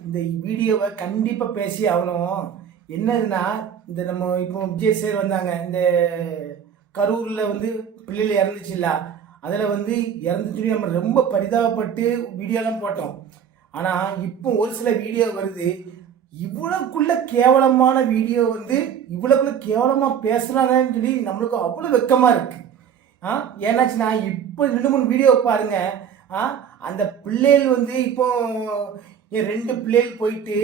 இந்த வீடியோவை கண்டிப்பாக பேசி ஆகணும். என்னதுன்னா இந்த நம்ம இப்போ விஜய் சார் வந்தாங்க. இந்த கரூரில் வந்து பிள்ளைகள் இறந்துச்சுல்ல அதில் வந்து இறந்துச்சுன்னு நம்ம ரொம்ப பரிதாபப்பட்டு வீடியோலாம் போட்டோம். ஆனால் இப்போ ஒரு சில வீடியோ வருது. இவ்வளோக்குள்ள கேவலமான வீடியோ வந்து இவ்வளோக்குள்ள கேவலமாக பேசுகிறாங்கன்னு சொல்லி நம்மளுக்கு அவ்வளோ வெக்கமாக இருக்குது ஆ? ஏன்னாச்சுன்னா இப்போ ரெண்டு மூணு வீடியோ பாருங்கள் ஆ? அந்த பிள்ளைகள் வந்து இப்போ என் ரெண்டு பிள்ளைகள் போயிட்டு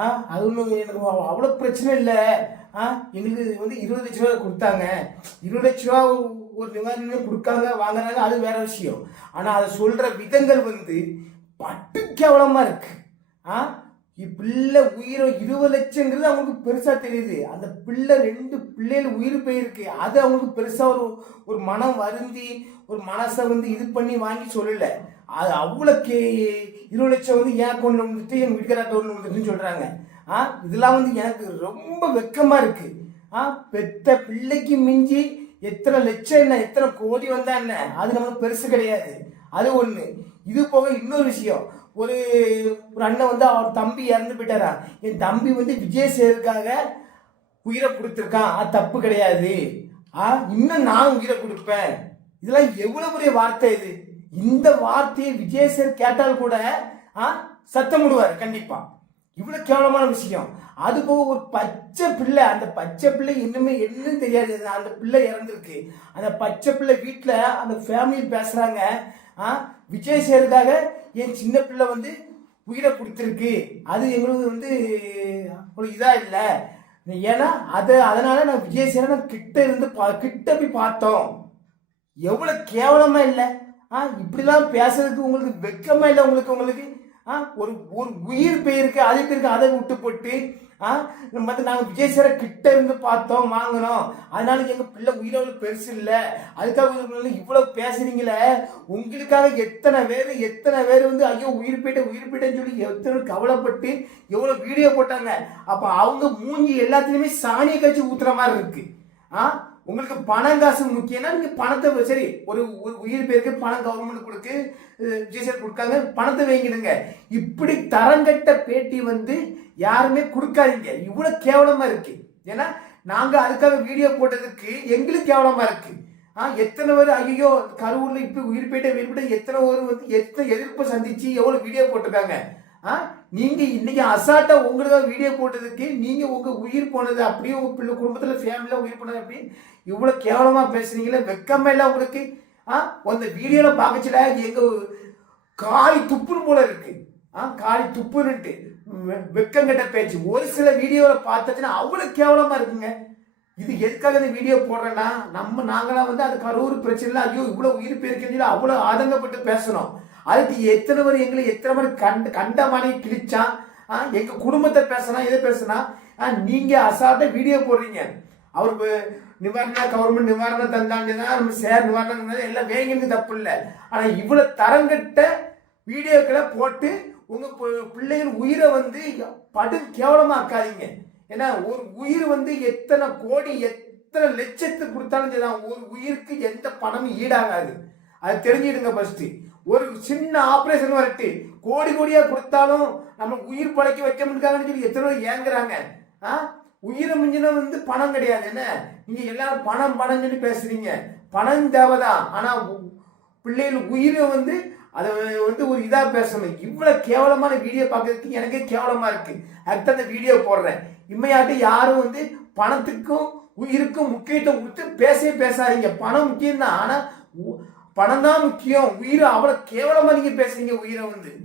ஆ அது ஒன்றும் எனக்கு அவ்வளோ பிரச்சனை இல்லை. ஆ எங்களுக்கு வந்து இருபது லட்ச ரூபா கொடுத்தாங்க. இருபது லட்ச ரூபா ஒரு நிவாரணமே கொடுக்காங்க வாங்குறாங்க அது வேற விஷயம். ஆனால் அதை சொல்கிற விதங்கள் வந்து பட்டு கேவலமாக இருக்கு. ஆ பிள்ளை உயிரை இருபது லட்சங்கிறது அவங்களுக்கு பெருசாக தெரியுது. அந்த பிள்ளை ரெண்டு பிள்ளைகள் உயிர் போயிருக்கு. அது அவங்களுக்கு பெருசாக ஒரு ஒரு மனம் வருந்தி ஒரு மனசை வந்து இது பண்ணி வாங்கி சொல்லலை. அது அவ்வளோ கே இருபது லட்சம் வந்து ஏன் கொண்டு வந்துட்டு எங்கள் வீட்டுக்காரர் கொண்டு வந்துட்டுன்னு சொல்கிறாங்க ஆ இதெல்லாம் வந்து எனக்கு ரொம்ப வெக்கமாக இருக்குது ஆ பெத்த பிள்ளைக்கு மிஞ்சி எத்தனை லட்சம் என்ன எத்தனை கோடி வந்தா என்ன அது நமக்கு பெருசு கிடையாது. அது ஒன்று இது போக இன்னொரு விஷயம். ஒரு ஒரு அண்ணன் வந்து அவர் தம்பி இறந்து போயிட்டாரா? என் தம்பி வந்து விஜய் சேருக்காக உயிரை கொடுத்துருக்கான். அது தப்பு கிடையாது. ஆ இன்னும் நான் உயிரை கொடுப்பேன். இதெல்லாம் எவ்வளோ பெரிய வார்த்தை இது? இந்த வார்த்தையை விஜய் சார் கேட்டால் கூட ஆ சத்தம் விடுவார் கண்டிப்பா. இவ்வளவு கேவலமான விஷயம். அது போக ஒரு பச்சை பிள்ளை அந்த பச்சை பிள்ளை இன்னுமே என்னன்னு தெரியாது. அந்த பிள்ளை இறந்துருக்கு. அந்த பச்சை பிள்ளை வீட்டில் அந்த ஃபேமிலி பேசுறாங்க. ஆ விஜய் சேருக்காக என் சின்ன பிள்ளை வந்து உயிரை கொடுத்துருக்கு. அது எங்களுக்கு வந்து ஒரு இதா இல்லை. ஏன்னா அது அதனால நான் விஜய் சேர நான் கிட்ட இருந்து பா கிட்ட போய் பார்த்தோம். எவ்வளோ கேவலமா இல்லை. ஆ இப்படிலாம் பேசுறதுக்கு உங்களுக்கு வெக்கமா இல்லை உங்களுக்கு உங்களுக்கு? ஆ ஒரு ஒரு உயிர் போயிருக்கு அது பேருக்கு அதை விட்டு போட்டு ஆ மற்ற நாங்கள் விஜய் சாரை கிட்ட இருந்து பார்த்தோம் வாங்கினோம். அதனால எங்கள் பிள்ளை உயிரோடு பெருசு இல்லை. அதுக்காக இவ்வளோ பேசுறீங்களே? உங்களுக்காக எத்தனை பேர் எத்தனை பேர் வந்து ஐயோ உயிர் போயிட்டேன் உயிர் போயிட்டேன்னு சொல்லி எத்தனை கவலைப்பட்டு எவ்வளோ வீடியோ போட்டாங்க. அப்போ அவங்க மூஞ்சி எல்லாத்துலேயுமே சாணியை கழிச்சு ஊத்துற மாதிரி இருக்கு. ஆ உங்களுக்கு பணம் காசு முக்கியம்னா நீங்க பணத்தை சரி ஒரு ஒரு உயிர் பேருக்கு பணம் கவர்மெண்ட் கொடுக்கு ஜிஎஸ்ஆர் கொடுக்காங்க பணத்தை வாங்கிடுங்க. இப்படி தரங்கட்ட பேட்டி வந்து யாருமே கொடுக்காதீங்க. இவ்வளவு கேவலமா இருக்கு. ஏன்னா நாங்க அதுக்காக வீடியோ போட்டதுக்கு எங்களுக்கு கேவலமா இருக்கு. ஆ எத்தனை பேர் ஐயோ கரூர்ல இப்ப உயிர் பேட்டை உயிர் எத்தனை பேர் வந்து எத்தனை எதிர்ப்பு சந்திச்சு எவ்வளவு வீடியோ போட்டிருக்காங்க? ஆ? நீங்க இன்னைக்கு அசால்ட்டா உங்களுக்கு வீடியோ போட்டதுக்கு நீங்க உங்க உயிர் போனது அப்படியே உங்க பிள்ளை குடும்பத்துல ஃபேமிலியில உயிர் போனது அப்படி இவ்வளவு கேவலமா பேசுறீங்களே வெக்கமே இல்லை உங்களுக்கு. ஆ? அந்த வீடியோல பார்க்கச்சுல எங்க காலி துப்புன்னு போல இருக்கு. ஆ? காலி துப்புன்னுட்டு வெக்கங்கட்ட பேச்சு. ஒரு சில வீடியோவில் பார்த்துச்சுன்னா அவ்வளோ கேவலமா இருக்குங்க. இது எதுக்காக இந்த வீடியோ போடுறேன்னா நம்ம நாங்களாம் வந்து அது கரூர் பிரச்சனை ஐயோ இவ்வளோ உயிர் போயிருக்கேன்னு அவ்வளோ ஆதங்கப்பட்டு பேசணும் அதுக்கு எத்தனை பேர் எங்களை எத்தனை பேர் கண்ட கண்ட கிழிச்சான் எங்க குடும்பத்தை பேசினா எதை பேசினா நீங்க அசால்ட்டா வீடியோ போடுறீங்க. அவருக்கு நிவாரணம் கவர்மெண்ட் நிவாரணம் தந்தாங்கன்னா நம்ம சேர் நிவாரணம் எல்லாம் வேங்கிறது தப்பு இல்லை. ஆனால் இவ்வளோ தரங்கட்ட வீடியோக்களை போட்டு உங்கள் பிள்ளைகள் உயிரை வந்து படு கேவலமாக ஆக்காதீங்க ஏன்னா ஒரு உயிர் வந்து எத்தனை கோடி எத்தனை லட்சத்துக்கு கொடுத்தாலும் சரி ஒரு உயிருக்கு எந்த பணமும் ஈடாகாது. அது தெரிஞ்சிடுங்க ஃபஸ்ட்டு ஒரு சின்ன ஆப்ரேஷன் வரட்டு. கோடி கோடியாக கொடுத்தாலும் நம்ம உயிர் பழைக்க வைக்க முடியாதுன்னு சொல்லி எத்தனை பேர் ஏங்குறாங்க. ஆ? உயிரை மிஞ்சின வந்து பணம் கிடையாது. என்ன? நீங்க எல்லாரும் பணம் பணம் சொல்லி பேசுறீங்க. பணம் தேவைதான். ஆனால் பிள்ளைகள் உயிரை வந்து அதை வந்து ஒரு இதாக பேசணும். இவ்வளோ கேவலமான வீடியோ பார்க்கறதுக்கு எனக்கே கேவலமாக இருக்கு. அடுத்த அந்த வீடியோ போடுறேன். இம்மையாட்டு யாரும் வந்து பணத்துக்கும் உயிருக்கும் முக்கியத்துவம் கொடுத்து பேசவே பேசாதீங்க. பணம் முக்கியம் தான் பணம் தான் முக்கியம். உயிரை அவ்வளவு கேவலமா நீங்க பேசுறீங்க உயிரை வந்து.